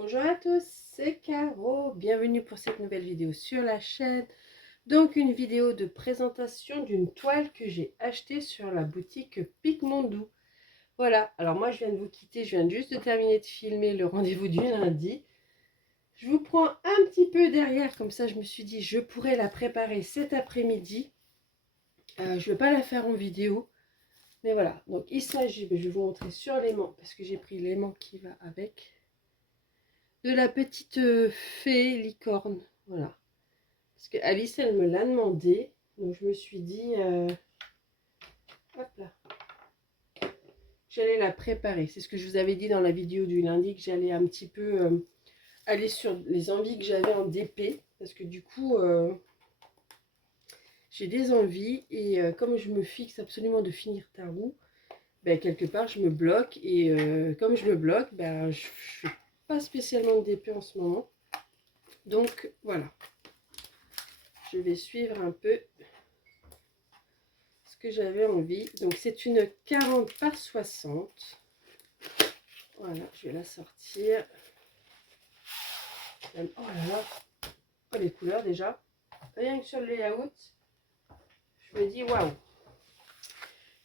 Bonjour à tous, c'est Caro, bienvenue pour cette nouvelle vidéo sur la chaîne. Donc une vidéo de présentation d'une toile que j'ai achetée sur la boutique Picmondou. Voilà, alors moi je viens de vous quitter, je viens juste de terminer de filmer le rendez-vous du lundi. Je vous prends un petit peu derrière, comme ça je me suis dit je pourrais la préparer cet après-midi. Je ne vais pas la faire en vidéo, mais voilà. Donc il s'agit, je vais vous montrer sur l'aimant, parce que j'ai pris l'aimant qui va avec. De la petite fée licorne, voilà. Parce que Alice, elle me l'a demandé, donc je me suis dit, hop là, j'allais la préparer. C'est ce que je vous avais dit dans la vidéo du lundi, que j'allais un petit peu aller sur les envies que j'avais en DP, parce que du coup, j'ai des envies, et comme je me fixe absolument de finir Tarot, ben, quelque part, je me bloque, et comme je me bloque, ben, je ne fais pas spécialement de DP en ce moment. Donc, voilà. Je vais suivre un peu ce que j'avais envie. Donc, c'est une 40 par 60. Voilà, je vais la sortir. Oh là là, oh, les couleurs déjà. Rien que sur le layout, je me dis waouh.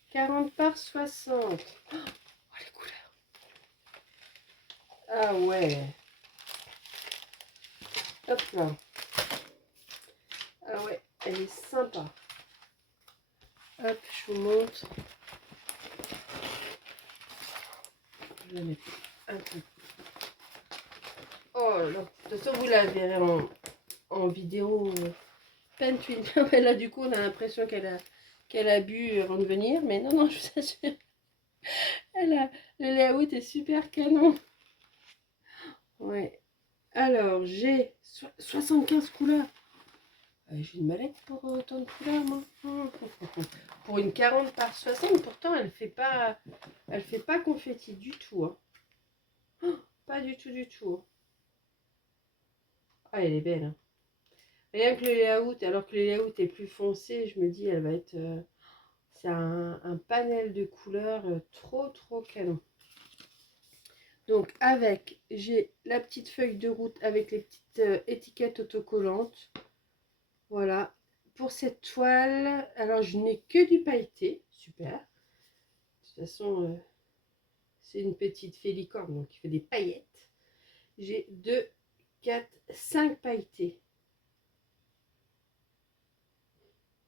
40 par 60. Oh, les couleurs. Ah ouais. Hop là. Ah ouais, elle est sympa. Hop, je vous montre. Je vais la mettre un peu. Oh là, de toute façon, vous la verrez en vidéo. Pentwin. Là, du coup, on a l'impression qu'elle a bu avant de venir. Mais non, non, je vous assure. Le layout est super canon. Ouais. Alors, j'ai 75 couleurs. J'ai une mallette pour autant de couleurs, moi. Pour une 40 par 60, pourtant, elle fait pas confetti du tout. Hein. Oh, pas du tout, du tout. Ah, elle est belle. Hein. Rien que le layout, alors que le layout est plus foncé, je me dis, elle va être... c'est un panel de couleurs trop, trop canon. Donc avec, j'ai la petite feuille de route avec les petites étiquettes autocollantes. Voilà. Pour cette toile, alors je n'ai que du pailleté. Super. De toute façon, c'est une petite fée licorne, donc il fait des paillettes. J'ai 2, 4, 5 pailletés.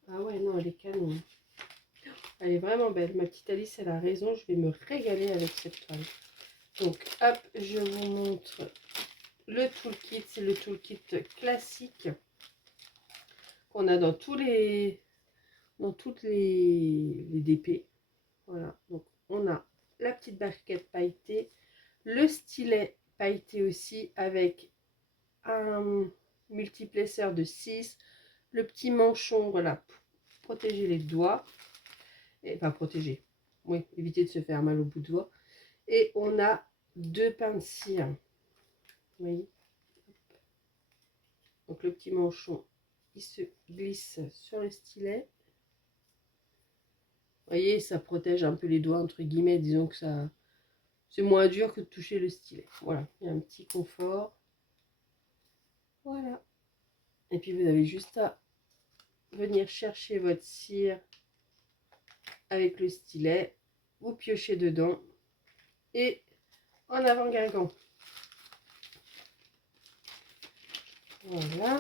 Ah ouais, non, elle est canon. Elle est vraiment belle. Ma petite Alice, elle a raison. Je vais me régaler avec cette toile. Donc, hop, je vous montre le toolkit. C'est le toolkit classique qu'on a dans toutes les DP. Voilà, donc on a la petite barquette pailletée, le stylet pailleté aussi avec un multiplesseur de 6, le petit manchon, voilà, pour protéger les doigts, et pas protéger, oui, éviter de se faire mal au bout de doigt. Et on a 2 pains de cire, vous voyez. Donc le petit manchon, il se glisse sur le stylet. Vous voyez, ça protège un peu les doigts, entre guillemets, disons que ça, c'est moins dur que de toucher le stylet. Voilà, il y a un petit confort. Voilà. Et puis vous avez juste à venir chercher votre cire avec le stylet, vous piochez dedans et en avant Guingamp. Voilà.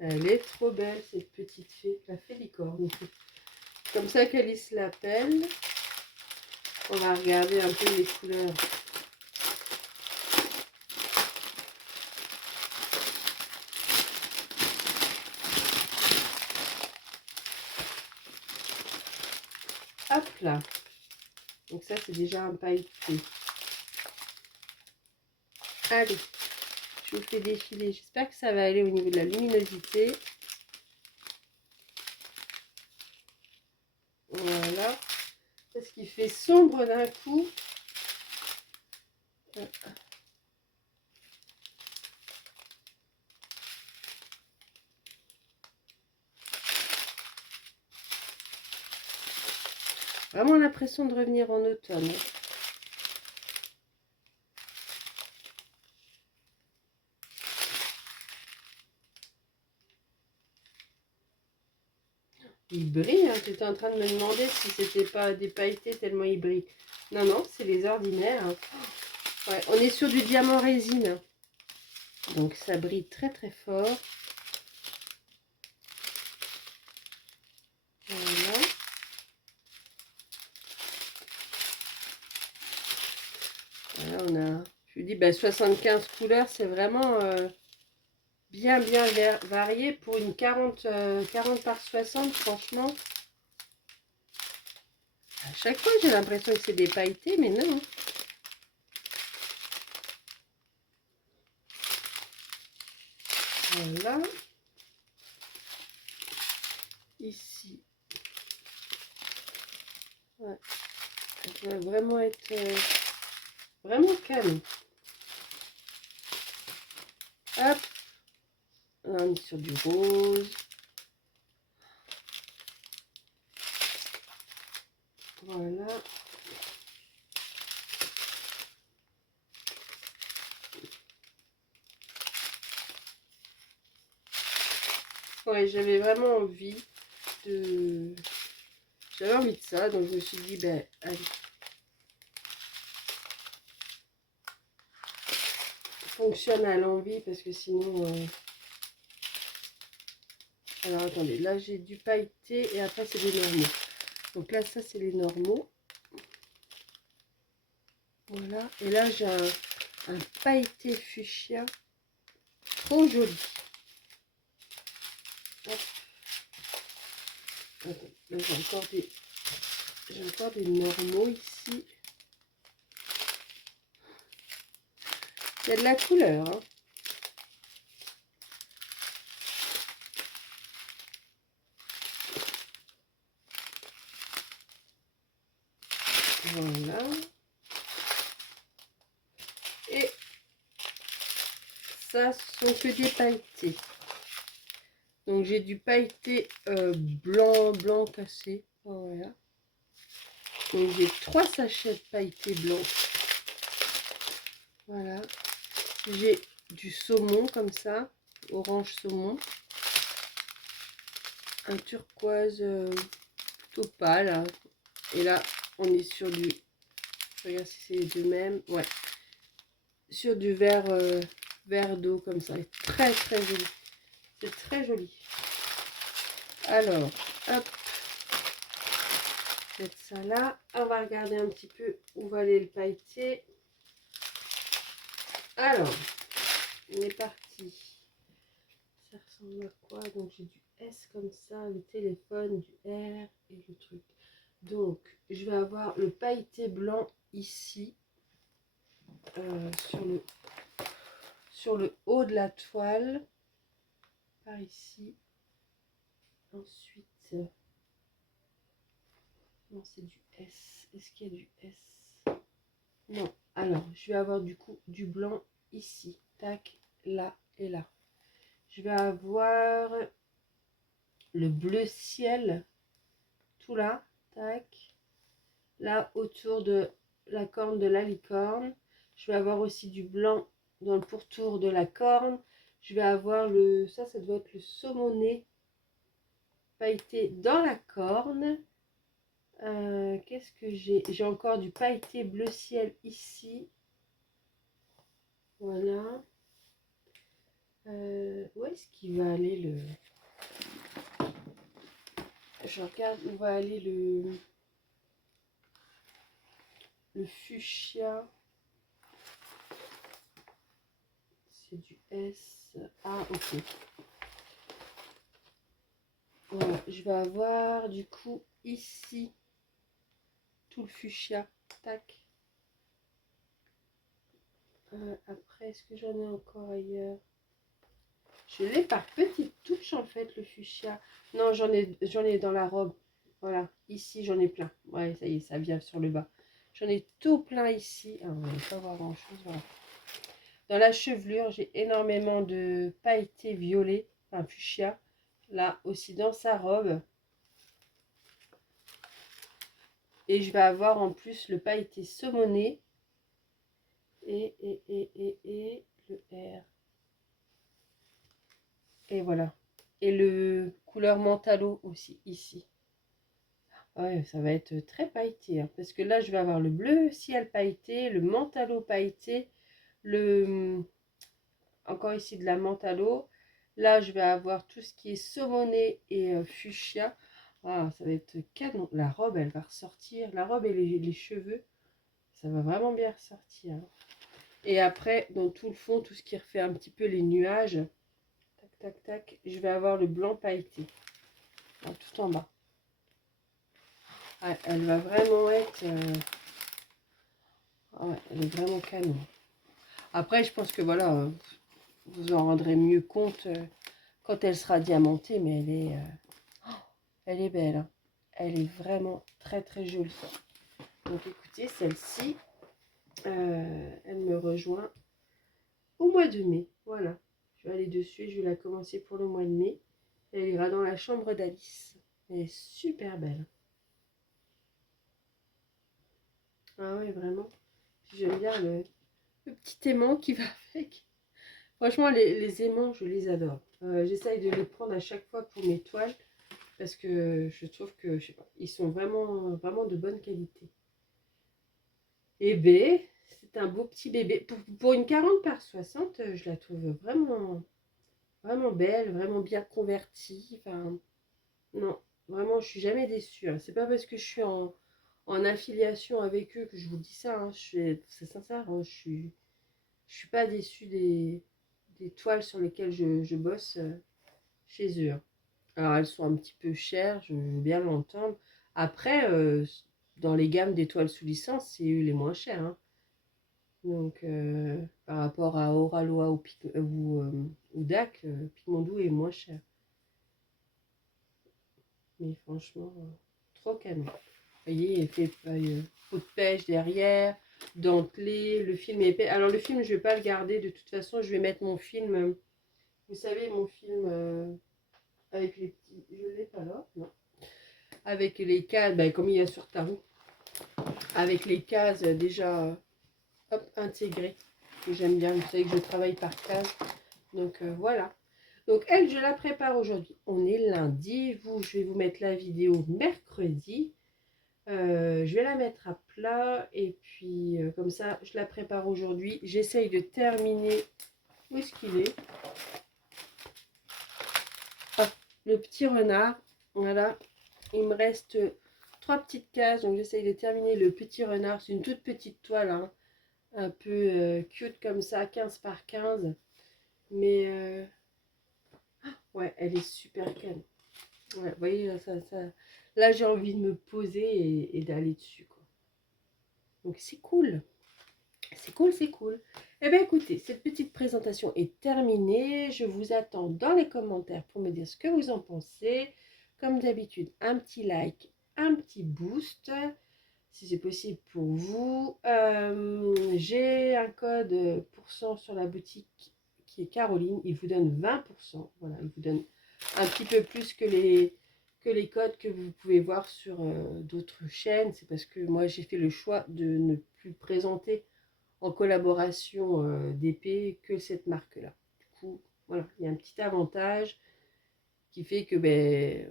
Elle est trop belle cette petite fée, la fée licorne. Comme ça qu'Alice l'appelle. On va regarder un peu les couleurs. Hop là. Donc ça c'est déjà un pailleté. Allez, je vous fais défiler. J'espère que ça va aller au niveau de la luminosité. Voilà. Parce qu'il fait sombre d'un coup. Vraiment l'impression de revenir en automne. Il brille, hein. Tu étais en train de me demander si c'était pas des pailletés tellement il brille. Non, non, c'est les ordinaires. Hein. Ouais, on est sur du diamant résine. Donc ça brille très très fort. Voilà. Voilà, on a, je vous dis, 75 couleurs, c'est vraiment bien varié pour une 40 par 60, franchement. À chaque fois, j'ai l'impression que c'est des pailletés, mais non. Voilà. Ici. Ouais. Ça va vraiment être vraiment calme. Hop. On est sur du rose. Voilà. Ouais, j'avais vraiment envie de... J'avais envie de ça, donc je me suis dit, ben, allez. Fonctionne à l'envie, parce que sinon... Alors, attendez, là, j'ai du pailleté, et après, c'est des normaux. Donc là, ça, c'est les normaux. Voilà. Et là, j'ai un pailleté fuchsia. Trop joli. Hop. Attends, là, j'ai encore des normaux ici. Il y a de la couleur. Hein. Voilà. Et ça, ce sont que des pailletés. Donc j'ai du pailleté blanc cassé. Voilà. Donc j'ai 3 sachets de pailleté blanc. Voilà. J'ai du saumon comme ça, orange saumon. Un turquoise plutôt pâle. Hein. Et là, on est sur du... Je regarde si c'est les deux mêmes. Ouais. Sur du vert d'eau comme ça. Très très joli. C'est très joli. Alors, hop. Mettre ça là. On va regarder un petit peu où va aller le pailleté. Alors, on est parti. Ça ressemble à quoi? Donc j'ai du S comme ça, le téléphone, du R et le truc. Donc je vais avoir le pailleté blanc ici, sur le haut de la toile, par ici. Ensuite, non c'est du S. Est-ce qu'il y a du S? Non. Alors je vais avoir du coup du blanc ici, tac, là et là. Je vais avoir le bleu ciel, tout là, tac. Là, autour de la corne de la licorne. Je vais avoir aussi du blanc dans le pourtour de la corne. Je vais avoir ça doit être le saumoné pailleté dans la corne. Qu'est-ce que j'ai? J'ai encore du pailleté bleu ciel ici. Voilà. Où est-ce qu'il va aller le... Je regarde où va aller le fuchsia. C'est du S. Ah, ok. Voilà, je vais avoir du coup ici tout le fuchsia. Tac. Après, est-ce que j'en ai encore ailleurs? Je l'ai par petites touches en fait, le fuchsia. Non, j'en ai dans la robe. Voilà, ici j'en ai plein. Ouais, ça y est, ça vient sur le bas. J'en ai tout plein ici. Ah, on va pas voir grand chose. Voilà. Dans la chevelure, j'ai énormément de pailleté violet, enfin fuchsia. Là aussi dans sa robe. Et je vais avoir en plus le pailleté saumoné. Et le R. Et voilà. Et le couleur mentalo aussi, ici. Ouais, ça va être très pailleté, hein, parce que là, je vais avoir le bleu ciel pailleté, le mentalo pailleté, le encore ici de la menthe à l'eau. Là, je vais avoir tout ce qui est saumoné et fuchsia. Ah, ça va être canon. La robe, elle va ressortir. La robe et les cheveux, ça va vraiment bien ressortir. Et après, dans tout le fond, tout ce qui refait un petit peu les nuages, tac, tac, tac, je vais avoir le blanc pailleté. Ah, tout en bas. Ah, elle va vraiment être... ouais, elle est vraiment canon. Après, je pense que voilà, vous en rendrez mieux compte quand elle sera diamantée, mais elle est belle, hein. Elle est vraiment très très jolie. Donc écoutez, celle-ci, elle me rejoint au mois de mai. Voilà, je vais aller dessus et je vais la commencer pour le mois de mai. Elle ira dans la chambre d'Alice. Elle est super belle. Ah oui, vraiment. J'aime bien le petit aimant qui va avec. Franchement, les aimants, je les adore. J'essaye de les prendre à chaque fois pour mes toiles. Parce que je trouve que, je sais pas, ils sont vraiment, vraiment de bonne qualité. Et B, c'est un beau petit bébé. Pour une 40 par 60, je la trouve vraiment, vraiment belle, vraiment bien convertie. Enfin, non, vraiment, je suis jamais déçue, hein. C'est pas parce que je suis en affiliation avec eux que je vous dis ça, hein. C'est sincère, hein. Je suis pas déçue des toiles sur lesquelles je bosse chez eux, hein. Alors, elles sont un petit peu chères, je veux bien l'entendre. Après, dans les gammes d'étoiles sous licence, c'est eux les moins chers, hein. Donc, par rapport à Oraloa ou DAC, Pigmondou est moins cher. Mais franchement, trop canon. Vous voyez, il fait peau de pêche derrière, dentelé, le film est épais. Alors, le film, je ne vais pas le garder. De toute façon, je vais mettre mon film. Vous savez, mon film avec les petits. Je ne l'ai pas là, non. Avec les cases, ben, comme il y a sur Tarot, avec les cases déjà hop, intégrées. Et j'aime bien, vous savez que je travaille par case. Donc voilà. Donc elle, je la prépare aujourd'hui. On est lundi. Je vais vous mettre la vidéo mercredi. Je vais la mettre à plat. Et puis comme ça, je la prépare aujourd'hui. J'essaye de terminer. Où est-ce qu'il est? Hop, le petit renard. Voilà. Il me reste 3 petites cases, donc j'essaye de terminer le petit renard. C'est une toute petite toile, hein, un peu cute comme ça, 15 par 15. Mais ouais, elle est super calme. Ouais, vous voyez, là j'ai envie de me poser et d'aller dessus, quoi. Donc c'est cool. C'est cool, c'est cool. Eh bien écoutez, cette petite présentation est terminée. Je vous attends dans les commentaires pour me dire ce que vous en pensez. Comme d'habitude, un petit like, un petit boost, si c'est possible pour vous. J'ai un code % sur la boutique qui est Caroline. Il vous donne 20%. Voilà, il vous donne un petit peu plus que les codes que vous pouvez voir sur d'autres chaînes. C'est parce que moi, j'ai fait le choix de ne plus présenter en collaboration d'épée que cette marque-là. Du coup, voilà, il y a un petit avantage qui fait que ben,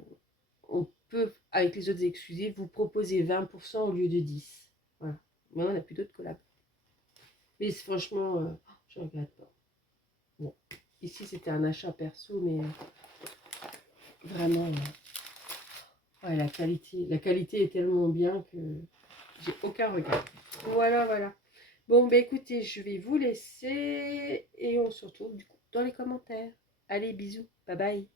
on peut, avec les autres exclusifs, vous proposer 20% au lieu de 10. Voilà. Mais on n'a plus d'autres collabs. Mais franchement, je ne regrette pas. Bon. Ici, c'était un achat perso, mais vraiment, ouais, la qualité est tellement bien que j'ai aucun regret. Voilà, voilà. Bon, ben écoutez, je vais vous laisser et on se retrouve du coup dans les commentaires. Allez, bisous, bye bye.